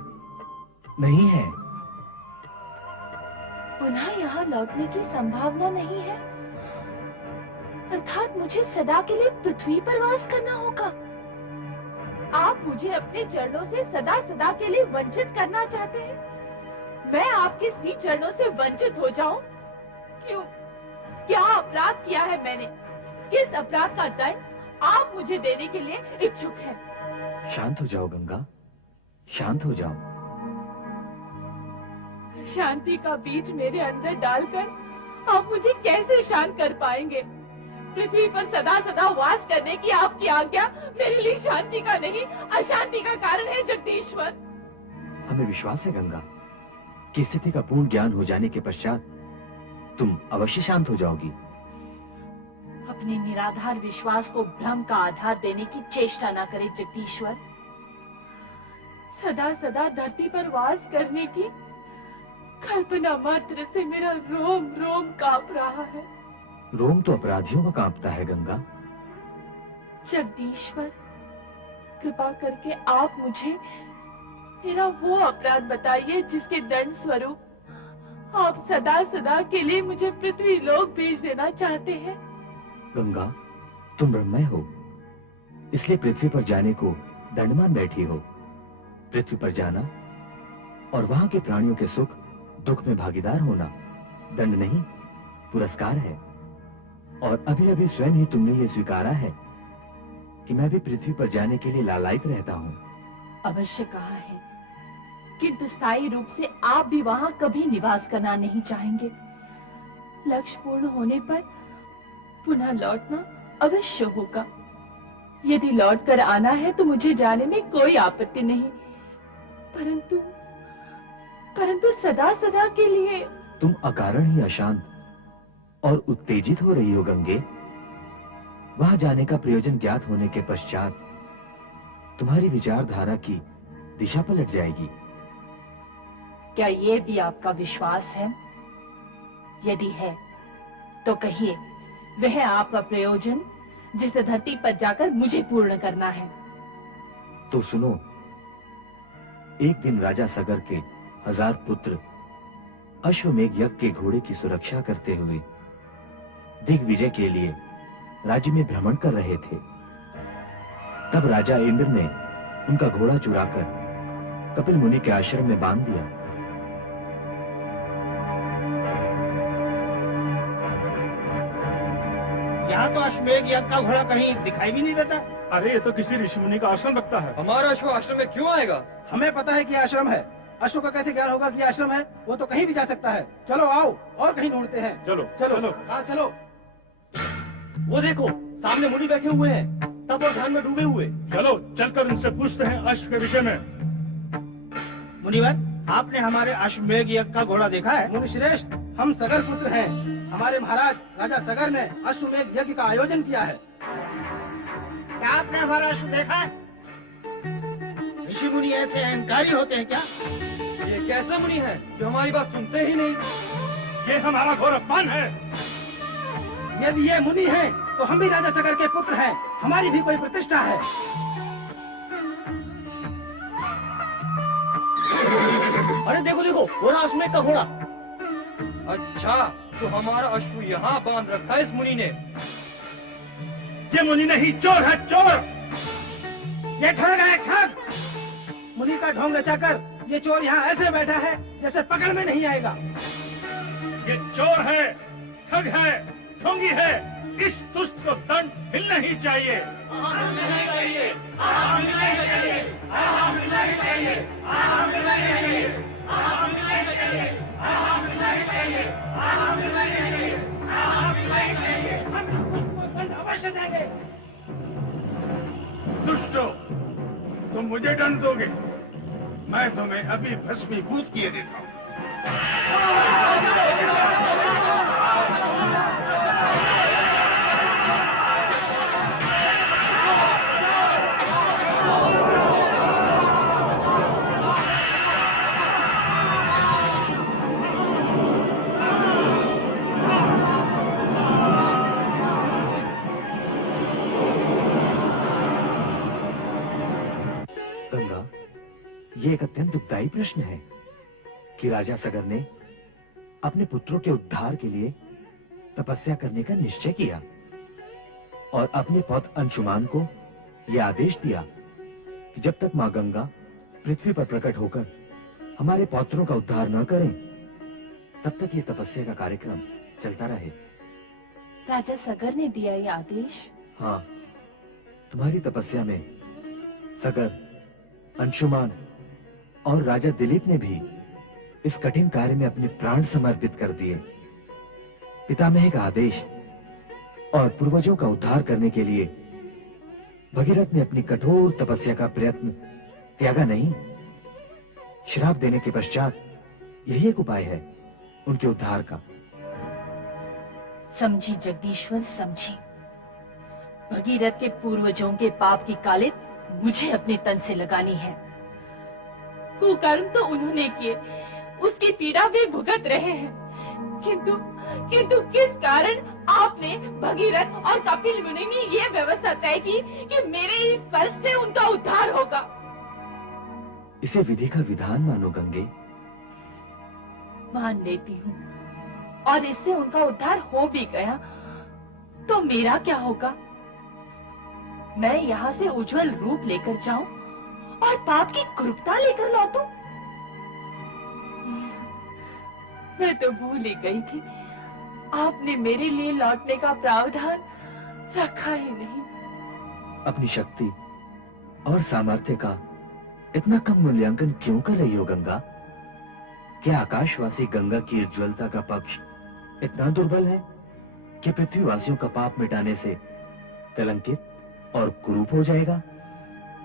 नहीं है। पुनः यहाँ लौटने की संभावना नहीं है, अर्थात मुझे सदा के लिए पृथ्वी पर वास करना होगा। आप मुझे अपने चरणों से सदा सदा के लिए वंचित करना चाहते हैं? मैं आपके श्री चरणों से वंचित हो जाऊं? क्यों? क्या अपराध किया है मैंने? किस अपराध का दंड आप मुझे देने के लिए इच्छुक हैं? शांत हो जाओ गंगा, शांत हो जाओ। शांति का बीज मेरे अंदर डालकर आप मुझे कैसे शांत कर पाएंगे? पृथ्वी पर सदा सदा वास करने की आपकी आज्ञा मेरे लिए शांति का नहीं, अशांति का कारण है जगदीश्वर। हमें विश्वास है गंगा कि स्थिति का पूर्ण ज्ञान हो जाने के पश्चात तुम अवश्य शांत हो जाओगी। अपने निराधार विश्वास को भ्रम का आधार देने की चेष्टा न करे जगदीश्वर। सदा सदा धरती पर वास करने की कल्पना मात्र से मेरा रोम रोम कांप रहा है। रोम तो अपराधियों का कांपता है गंगा। जगदीश्वर, कृपा करके आप मुझे मेरा वो अपराध बताइए जिसके दंड स्वरूप आप सदा सदा के लिए मुझे पृथ्वी लोक भेज देना चाहते हैं। गंगा, तुम ब्रह्ममय हो, इसलिए पृथ्वी पर जाने को दंडमान बैठी हो। पृथ्वी पर जाना और वहां के प्राणियों के सुख दुख में भागीदार होना दंड नहीं, पुरस्कार है। और अभी अभी स्वयं ही तुमने ये स्वीकारा है कि मैं भी पृथ्वी पर जाने के लिए लालायित रहता हूँ। अवश्य कहा है, किंतु स्थायी रूप से आप भी वहां कभी निवास करना नहीं चाहेंगे। लक्ष्य पूर्ण होने पर पुनः लौटना अवश्य होगा। यदि लौट कर आना है तो मुझे जाने में कोई आपत्ति नहीं, परंतु सदा सदा के लिए। तुम अकारण ही अशांत और उत्तेजित हो रही हो गंगे। वहां जाने का प्रयोजन ज्ञात होने के पश्चात तुम्हारी विचारधारा की दिशा पलट जाएगी। क्या ये भी आपका विश्वास है? यदि है तो कहिए, वह आपका प्रयोजन जिसे धरती पर जाकर मुझे पूर्ण करना है। तो सुनो, एक दिन राजा सगर के 1000 पुत्र अश्वमेघ यज्ञ के घोड़े की सुरक्षा करते हुए दिग्विजय के लिए राज्य में भ्रमण कर रहे थे। तब राजा इंद्र ने उनका घोड़ा चुराकर कपिल मुनि के आश्रम में बांध दिया। यहाँ तो अश्वमेघ यज्ञ का घोड़ा कहीं दिखाई भी नहीं देता। अरे ये तो किसी ऋषि मुनि का आश्रम लगता है। हमारा अश्व आश्रम में क्यों आएगा? हमें पता है कि आश्रम है। अश्व का कैसे ज्ञान होगा कि आश्रम है? वो तो कहीं भी जा सकता है। चलो आओ और कहीं ढूंढते हैं। चलो चलो चलो। हाँ चलो। वो देखो, सामने मुनि बैठे हुए हैं, तप और ध्यान में डूबे हुए। चलो चलकर उनसे पूछते हैं अश्व के विषय में। मुनिवर, आपने हमारे अश्वमेघ यज्ञ का घोड़ा देखा है? मुनि श्रेष्ठ, हम सगर पुत्र हैं। हमारे महाराज राजा सगर ने अश्वमेघ यज्ञ का आयोजन किया है। क्या आपने हमारा अश्व देखा है? ऋषि मुनि ऐसे अहंकारी होते हैं क्या? ये कैसा मुनि है जो हमारी बात सुनते ही नहीं? ये हमारा घोर अपमान है। यदि ये मुनि हैं, तो हम भी राजा सगर के पुत्र हैं। हमारी भी कोई प्रतिष्ठा है। अरे देखो देखो, वो रहा अश्वमेघ का घोड़ा। अच्छा, तो हमारा अश्व यहाँ बांध रखा है इस मुनि ने। ये मुनि नहीं, चोर है, चोर। ये ठग है, ठग। मुनि का ढोंग रचाकर ये चोर यहाँ ऐसे बैठा है जैसे पकड़ में नहीं आएगा। ये चोर है, ठग है, ढोंगी है। इस दुष्ट को दंड मिलना ही चाहिए। अवश्य देंगे। दुष्टो, तुम मुझे दंड दोगे? मैं तुम्हें अभी भस्मीभूत किए देता हूँ। गंगा, ये एक अत्यंत दुखदायी प्रश्न है कि राजा सगर ने अपने पुत्रों के उद्धार के लिए तपस्या करने का निश्चय किया और अपने पौत्र अंशुमान को यह आदेश दिया कि जब तक मां गंगा पृथ्वी पर प्रकट होकर हमारे पौत्रों का उद्धार न करें, तब तक ये तपस्या का कार्यक्रम चलता रहे। राजा सगर ने दिया ये आदेश? हाँ, तुम्हारी तपस्या में सगर, अंशुमान और राजा दिलीप ने भी इस कठिन कार्य में अपने प्राण समर्पित कर दिए। पितामह का आदेश और पूर्वजों का उद्धार करने के लिए भगीरथ ने अपनी कठोर तपस्या का प्रयत्न त्यागा नहीं। श्राप देने के पश्चात यही एक उपाय है उनके उद्धार का। समझी जगदीश्वर, समझी। भगीरथ के पूर्वजों के पाप की कालिख मुझे अपने तन से लगानी है। कुकर्म तो उन्होंने किए, उसकी पीड़ा वे भुगत रहे हैं, किंतु किस कारण आपने भगीरथ और कपिल मुनि ने ये व्यवस्था तय की कि मेरे इस स्पर्श से उनका उद्धार होगा? इसे विधि का विधान मानो गंगे। मान लेती हूँ और इससे उनका उद्धार हो भी गया तो मेरा क्या होगा? मैं यहाँ से उज्जवल रूप लेकर जाऊं और पाप की कुरूपता लेकर लौटूं? मैं तो भूल ही गई थी आपने मेरे लिए लौटने का प्रावधान रखा ही नहीं। अपनी शक्ति और सामर्थ्य का इतना कम मूल्यांकन क्यों कर रही हो गंगा? क्या आकाशवासी गंगा की उज्ज्वलता का पक्ष इतना दुर्बल है कि पृथ्वीवासियों का पाप मिटाने से कलंकित और कुरूप हो जाएगा?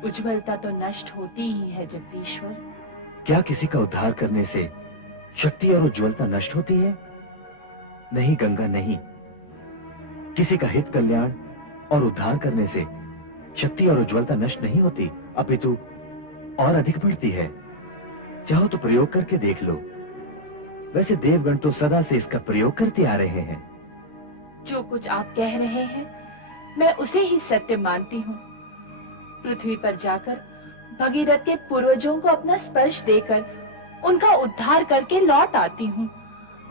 उज्ज्वलता तो नष्ट होती ही है जगदीश्वर। क्या किसी का उद्धार करने से शक्ति और उज्ज्वलता नष्ट होती है? नहीं गंगा, नहीं। किसी का हित, कल्याण और उद्धार करने से शक्ति और उज्ज्वलता नष्ट नहीं होती, अपितु और अधिक बढ़ती है। चाहो तो प्रयोग करके देख लो। वैसे देवगण तो सदा से इसका प्रयोग करते आ रहे हैं। जो कुछ आप कह रहे हैं मैं उसे ही सत्य मानती हूँ। पृथ्वी पर जाकर भगीरथ के पूर्वजों को अपना स्पर्श देकर उनका उद्धार करके लौट आती हूँ।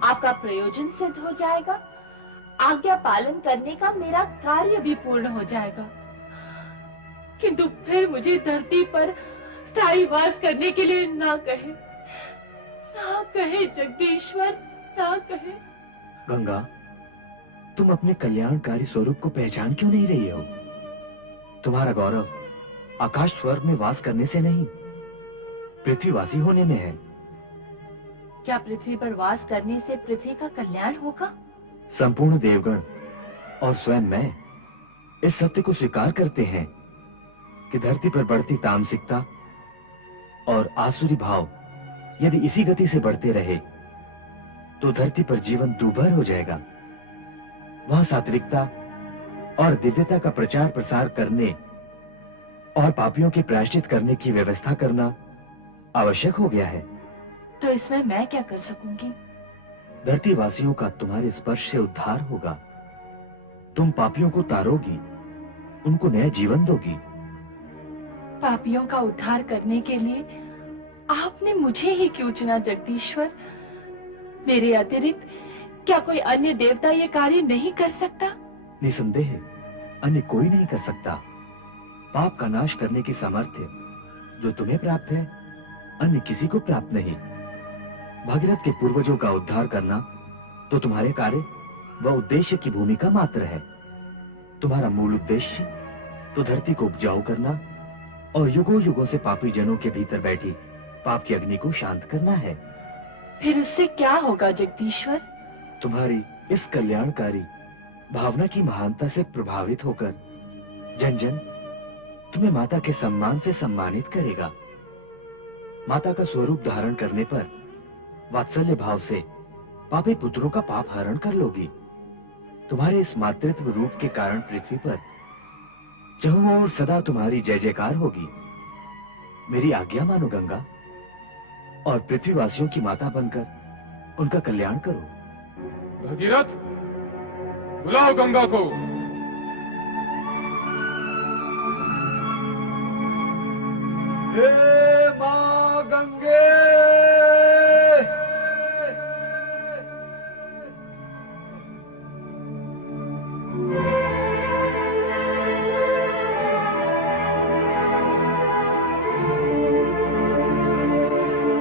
आपका प्रयोजन सिद्ध हो जाएगा, आज्ञा पालन करने का मेरा कार्य भी पूर्ण हो जाएगा। किंतु फिर मुझे धरती पर स्थायी वास करने के लिए ना कहे जगदीश्वर, ना कहे। गंगा, तुम अपने कल्याणकारी स्वरूप को पहचान क्यों नहीं रही हो? तुम्हारा गौरव आकाश स्वर्ग में वास करने से नहीं, पृथ्वीवासी होने में है। क्या पृथ्वी पर वास करने से पृथ्वी का कल्याण होगा? संपूर्ण देवगण और स्वयं मैं इस सत्य को स्वीकार करते हैं कि धरती पर बढ़ती तामसिकता और आसुरी भाव यदि इसी गति से बढ़ते रहे तो धरती पर जीवन दूभर हो जाएगा। वहां सात्विकता और दिव्यता का प्रचार प्रसार करने और पापियों के प्रायश्चित करने की व्यवस्था करना आवश्यक हो गया है। तो इसमें मैं क्या कर सकूंगी? धरती वासियों का तुम्हारे स्पर्श से उद्धार होगा। तुम पापियों को तारोगी, उनको नया जीवन दोगी। पापियों का उद्धार करने के लिए आपने मुझे ही क्यों चुना जगदीश्वर? मेरे अतिरिक्त क्या कोई अन्य देवता ये कार्य नहीं कर सकता? निसंदेह अन्य कोई नहीं कर सकता। पाप का नाश करने की सामर्थ्य जो तुम्हें प्राप्त है अन्य किसी को प्राप्त नहीं। भागीरथ के पूर्वजों का उद्धार करना तो तुम्हारे कार्य व उद्देश्य की भूमिका मात्र है। तुम्हारा मूल उद्देश्य तो धरती को उपजाऊ करना और युगों युगों से पापी जनों के भीतर बैठी पाप की अग्नि को शांत करना है। फिर उससे क्या होगा जगदीश्वर? तुम्हारी इस कल्याणकारी भावना की महानता से प्रभावित होकर जन जन तुम्हें माता के सम्मान से सम्मानित करेगा। माता का स्वरूप धारण करने पर वात्सल्य भाव से पापी पुत्रों का पाप हरण कर लोगी। तुम्हारे इस मातृत्व रूप के कारण पृथ्वी पर चहुओं ओर सदा तुम्हारी जय जयकार होगी। मेरी आज्ञा मानो गंगा और पृथ्वीवासियों की माता बनकर उनका कल्याण करो। भगीरथ, बुलाओ गंगा को। हे मां गंगे,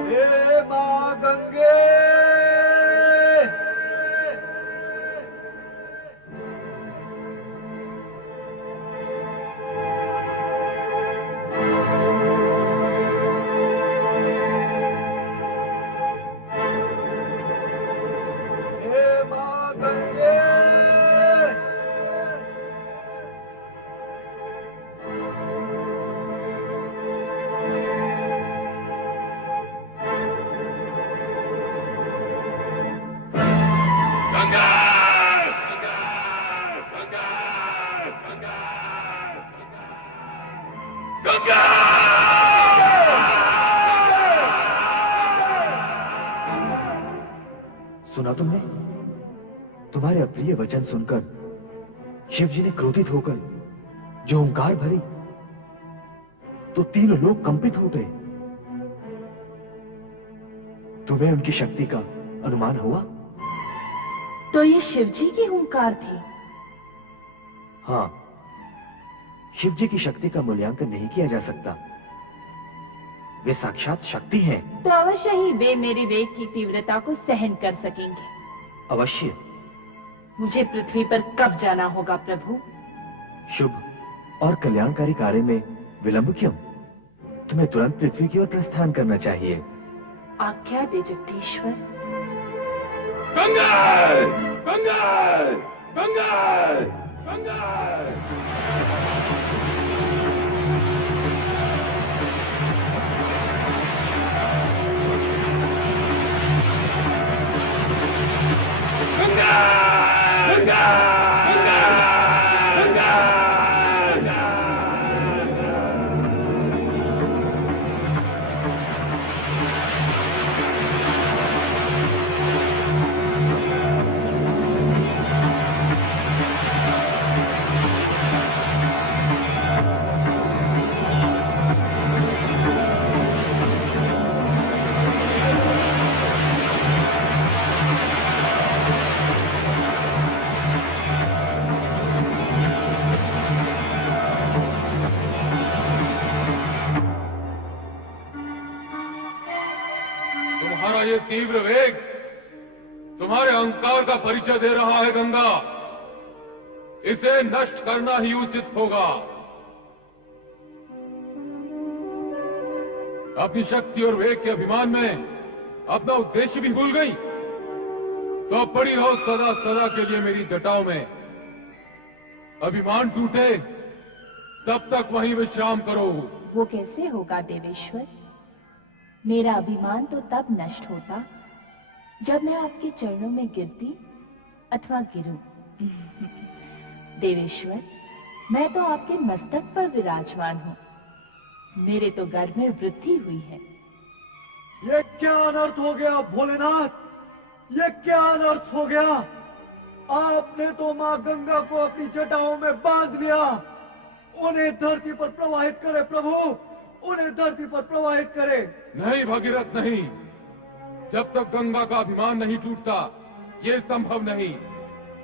हे मां गंगे, हे मां गंगे। सुना तुमने? तुम्हारे अप्रिय वचन सुनकर शिव जी ने क्रोधित होकर जो ओंकार भरी तो तीनों लोग कंपित हो गए। तुम्हें उनकी शक्ति का अनुमान हुआ? तो ये शिवजी की हुंकार थी? हाँ, शिव जी की शक्ति का मूल्यांकन नहीं किया जा सकता। वे साक्षात शक्ति हैं। तो अवश्य ही वे मेरी वेग की तीव्रता को सहन कर सकेंगे। अवश्य। मुझे पृथ्वी पर कब जाना होगा प्रभु? शुभ और कल्याणकारी कार्य में विलंब क्यों? तुम्हें तुरंत पृथ्वी की ओर प्रस्थान करना चाहिए। आज्ञा दे जगदीश्वर। गंगा! गंगा! गंगा! गंगा! तुम्हारा ये तीव्र वेग तुम्हारे अहंकार का परिचय दे रहा है गंगा। इसे नष्ट करना ही उचित होगा। अपनी शक्ति और वेग के अभिमान में अपना उद्देश्य भी भूल गई, तो अब पड़ी रहो सदा सदा के लिए मेरी जटाओं में। अभिमान टूटे तब तक वहीं विश्राम करो। वो कैसे होगा देवेश्वर? मेरा अभिमान तो तब नष्ट होता जब मैं आपके चरणों में गिरती अथवा गिरूं। देवेश्वर, मैं तो आपके मस्तक पर विराजमान हूँ। मेरे तो गर्भ में वृद्धि हुई है। ये क्या अनर्थ हो गया भोलेनाथ? ये क्या अनर्थ हो गया? आपने तो माँ गंगा को अपनी जटाओं में बांध लिया। उन्हें धरती पर प्रवाहित करे प्रभु, उन्हें धरती पर प्रवाहित करे। नहीं भगीरथ नहीं, जब तक गंगा का अभिमान नहीं टूटता ये संभव नहीं।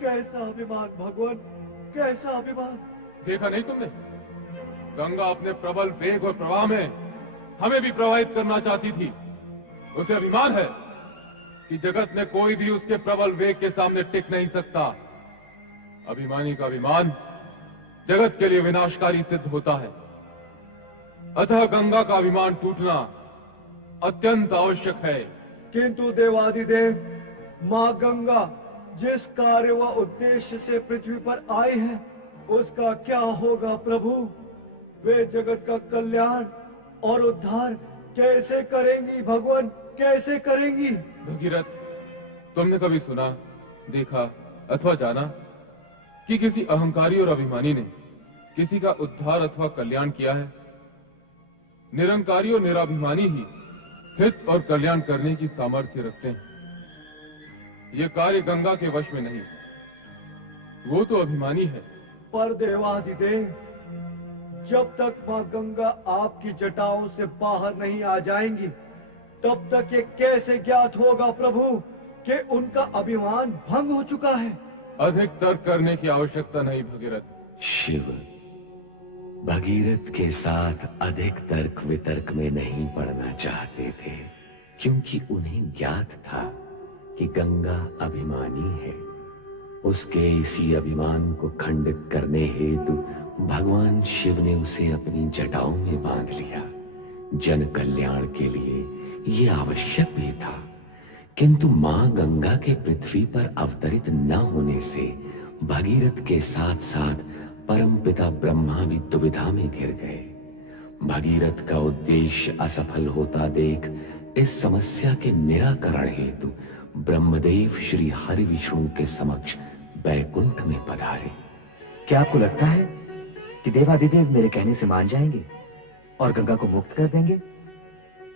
कैसा अभिमान भगवान, कैसा अभिमान? देखा नहीं तुमने? गंगा अपने प्रबल वेग और प्रवाह में हमें भी प्रवाहित करना चाहती थी। उसे अभिमान है कि जगत में कोई भी उसके प्रबल वेग के सामने टिक नहीं सकता। अभिमानी का अभिमान जगत के लिए विनाशकारी सिद्ध होता है। अतः गंगा का अभिमान टूटना अत्यंत आवश्यक है। किंतु देवादिदेव, माँ गंगा जिस कार्य व उद्देश्य से पृथ्वी पर आई है उसका क्या होगा प्रभु? वे जगत का कल्याण और उद्धार कैसे करेंगी भगवान, कैसे करेंगी? भगीरथ, तुमने कभी सुना, देखा अथवा जाना कि किसी अहंकारी और अभिमानी ने किसी का उद्धार अथवा कल्याण किया है? निरंकारी और निराभिमानी ही हित और कल्याण करने की सामर्थ्य रखते हैं। ये कार्य गंगा के वश में नहीं, वो तो अभिमानी है। पर देवादिदेव, जब तक माँ गंगा आपकी जटाओं से बाहर नहीं आ जाएंगी तब तक ये कैसे ज्ञात होगा प्रभु कि उनका अभिमान भंग हो चुका है? अधिक तर्क करने की आवश्यकता नहीं भगीरथ। शिव भगीरथ के साथ अधिक तर्क वितर्क में नहीं पड़ना चाहते थे, क्योंकि उन्हें ज्ञात था कि गंगा अभिमानी है। उसके इसी अभिमान को खंडित करने हेतु भगवान शिव ने उसे अपनी जटाओं में बांध लिया। जन कल्याण के लिए ये आवश्यक भी था, किंतु मां गंगा के पृथ्वी पर अवतरित न होने से भगीरथ के साथ साथ परमपिता ब्रह्मा भी दुविधा में घिर गए। भगीरथ का उद्देश्य असफल होता देख इस समस्या के निराकरण हेतु ब्रह्मदेव श्री हरि विष्णु के समक्ष बैकुंठ में पधारे। क्या आपको लगता है कि देवादिदेव मेरे कहने से मान जाएंगे और गंगा को मुक्त कर देंगे?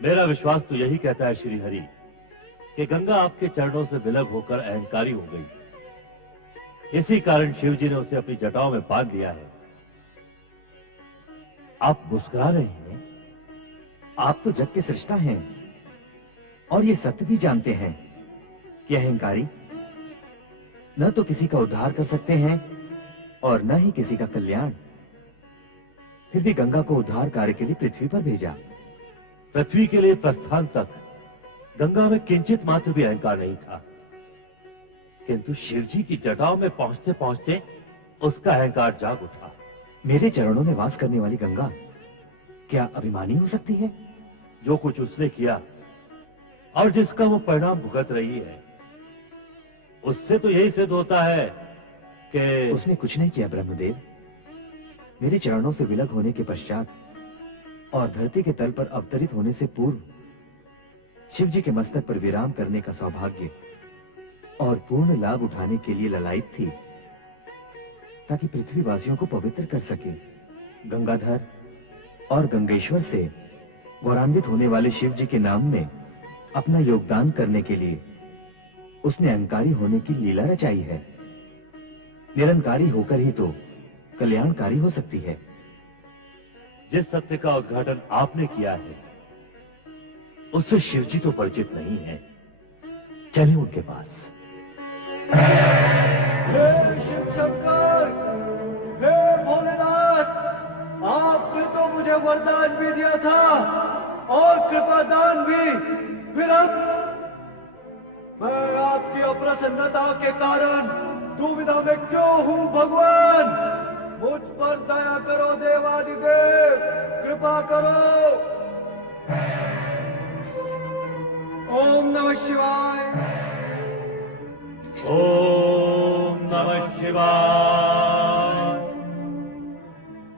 मेरा विश्वास तो यही कहता है श्री हरि कि गंगा आपके चरणों से विलग होकर अहंकारी हो गई। इसी कारण शिव जी ने उसे अपनी जटाओं में बांध लिया है। आप मुस्कुरा रहे हैं? आप तो जग के सृष्टा हैं और ये सत्य भी जानते हैं कि अहंकारी न तो किसी का उद्धार कर सकते हैं और न ही किसी का कल्याण। फिर भी गंगा को उद्धार कार्य के लिए पृथ्वी पर भेजा। पृथ्वी के लिए प्रस्थान तक गंगा में किंचित मात्र भी अहंकार नहीं था, किंतु शिवजी की जटाओं में पहुंचते पहुंचते उसका अहंकार जाग उठा। मेरे चरणों में वास करने वाली गंगा क्या अभिमानी हो सकती है? जो कुछ उसने किया और जिसका वो परिणाम भुगत रही है, उससे तो यही सिद्ध होता है कि उसने कुछ नहीं किया ब्रह्मदेव। मेरे चरणों से विलग होने के पश्चात और धरती के तल पर अवतरित होने से पूर्व शिव जी के मस्तक पर विराम करने का सौभाग्य और पूर्ण लाभ उठाने के लिए ललायित थी, ताकि पृथ्वीवासियों को पवित्र कर सके। गंगाधर और गंगेश्वर से गौरवान्वित होने वाले शिव जी के नाम में अपना योगदान करने के लिए उसने अहंकारी होने की लीला रचाई है। निरंकारी होकर ही तो कल्याणकारी हो सकती है। जिस सत्य का उद्घाटन आपने किया है उससे शिवजी तो परिचित नहीं है। चलिए उनके पास। हे शिव शंकर, हे भोलेनाथ, आपने तो मुझे वरदान भी दिया था और कृपा दान भी। फिर अब मैं आपकी अप्रसन्नता के कारण दुविधा में क्यों हूं भगवान? मुझ पर दया करो देवादिदेव, कृपा करो। ओम नमः शिवाय। ओम नमः शिवाय।